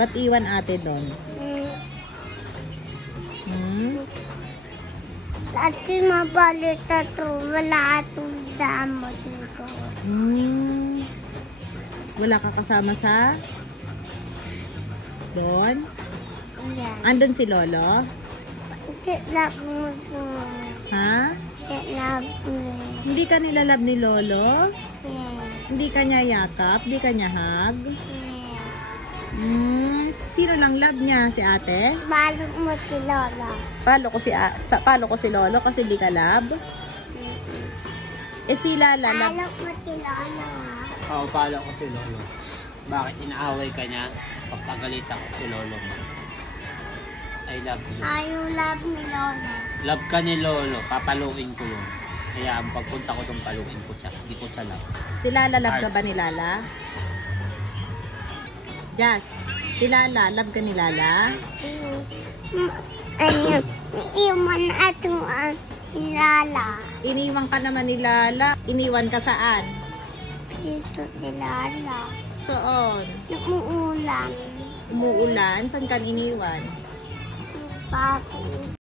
Ba't iwan ate doon? Ate, mabalit ito. Wala itong damo dito. Wala ka kasama sa doon? Yan. Andun si Lolo? Love mo ito. Ha? Love mo. Hindi ka nilalab ni Lolo? Yeah. Hindi ka niya yakap? Hindi ka niya hug? Yeah. Sino lang love niya? Si ate? Balot mo si Lola. Palo ko si Lolo kasi di ka love? Eh si Lala love? Balot mo si Lola. Oo, palo ko si Lolo. Bakit inaaway ka niya? Pagpagalitan ko si Lolo mo. I love you. Ayaw love ni Lola. Love ka ni Lolo. Papaluin ko yun. Kaya ang pagpunta ko doon, paluin ko siya. Hindi ko siya love. Si Lala love ka ba ni Lala? Jazz, si Lala love ka ni Lala? Iwan ato ang Lala. Iniwan ka naman ni Lala. Iniwan ka saan? Dito si Lala. Soon? Umuulan. Umuulan? Saan ka iniwan? Papo.